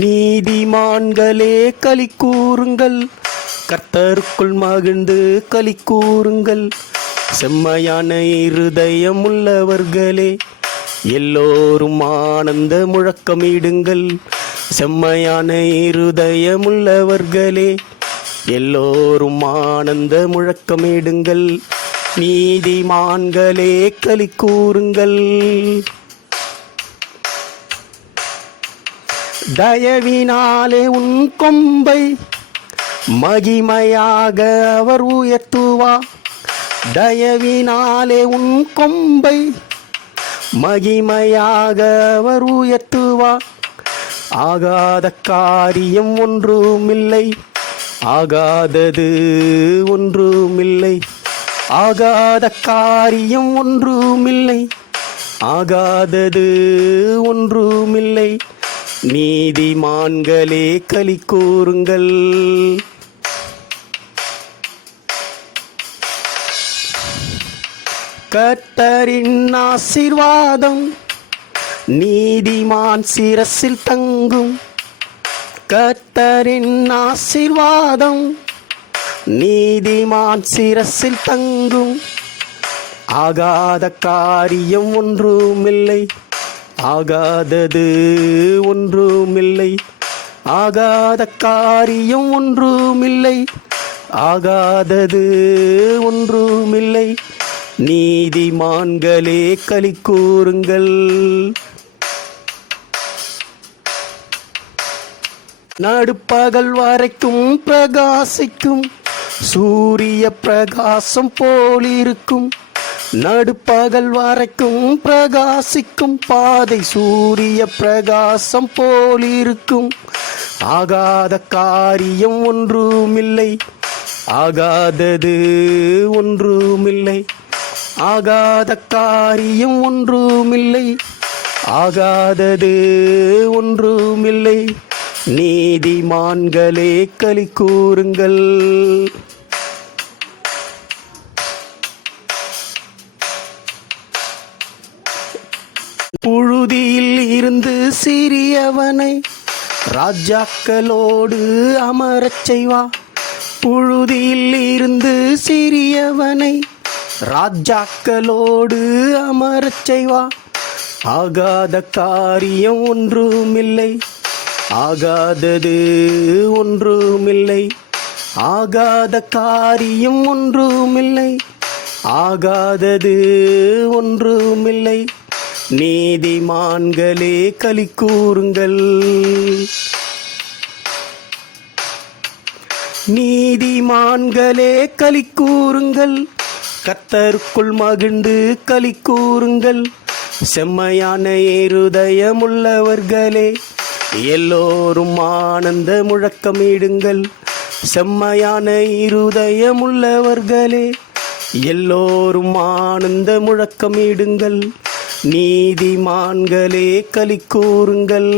நீதிமான்களே களி கூறுங்கள் கர்த்தருக்குள் மகிழ்ந்து களி கூறுங்கள் செம்மையான இருதயம் உள்ளவர்களே எல்லோரும் ஆனந்த முழக்கமிடுங்கள். செம்மையான இருதயம் உள்ளவர்களே எல்லோரும் ஆனந்த முழக்கமிடுங்கள். நீதிமான்களே களி கூறுங்கள் தயவினாலே உன் கொம்பை மகிமையாக அவர் உயர்த்துவா. தயவினாலே உன் கொம்பை மகிமையாக அவர் உயர்த்துவா. ஆகாத காரியம் ஒன்றுமில்லை. ஆகாதது ஒன்றுமில்லை. ஆகாத காரியம் ஒன்றுமில்லை. ஆகாதது ஒன்றுமில்லை. நீதிமான்களே களி கூறுங்கள். கர்த்தரின் ஆசீர்வாதம் நீதிமான் சிரசில் தங்கும். கர்த்தரின் ஆசீர்வாதம் நீதிமான் சிரசில் தங்கும். ஆகாத காரியம் ஒன்றுமில்லை. ஆகாதது ஒன்றுமில்லை. ஆகாத காரியம் ஒன்றுமில்லை. ஆகாதது ஒன்றுமில்லை. நீதிமான்களே களி கூறுங்கள் நடுப்பகல் வரைக்கும் பிரகாசிக்கும். சூரிய பிரகாசம் போலிருக்கும். நடுப்பகல் வரைக்கும் பிரகாசிக்கும் பாதை சூரிய பிரகாசம் போலிருக்கும். ஆகாத காரியம் ஒன்றுமில்லை. ஆகாதது ஒன்றுமில்லை. ஆகாத காரியம் ஒன்றுமில்லை. ஆகாதது ஒன்றுமில்லை. நீதிமான்களே களி கூறுங்கள். புழுதியில் இருந்து சிறியவனை ராஜாக்களோடு அமரச் செய்வா. புழுதியில் இருந்து சிறியவனை ராஜாக்களோடு அமரச் செய்வா. ஆகாத காரியம் ஒன்றுமில்லை ஆகாதது ஒன்றுமில்லை ஆகாத காரியம் ஒன்றுமில்லை ஆகாதது ஒன்றுமில்லை. நீதிமான்களே களி கூறுங்கள் நீதிமான்களே களி கூறுங்கள் கத்தருக்குள் மகிழ்ந்து களி கூறுங்கள் செம்மையான இருதயமுள்ளவர்களே எல்லோரும் ஆனந்த முழக்கமிடுங்கள். செம்மையான இருதயமுள்ளவர்களே எல்லோரும் ஆனந்த முழக்கமிடுங்கள். நீதிமான்களே கலி கூறுங்கள்.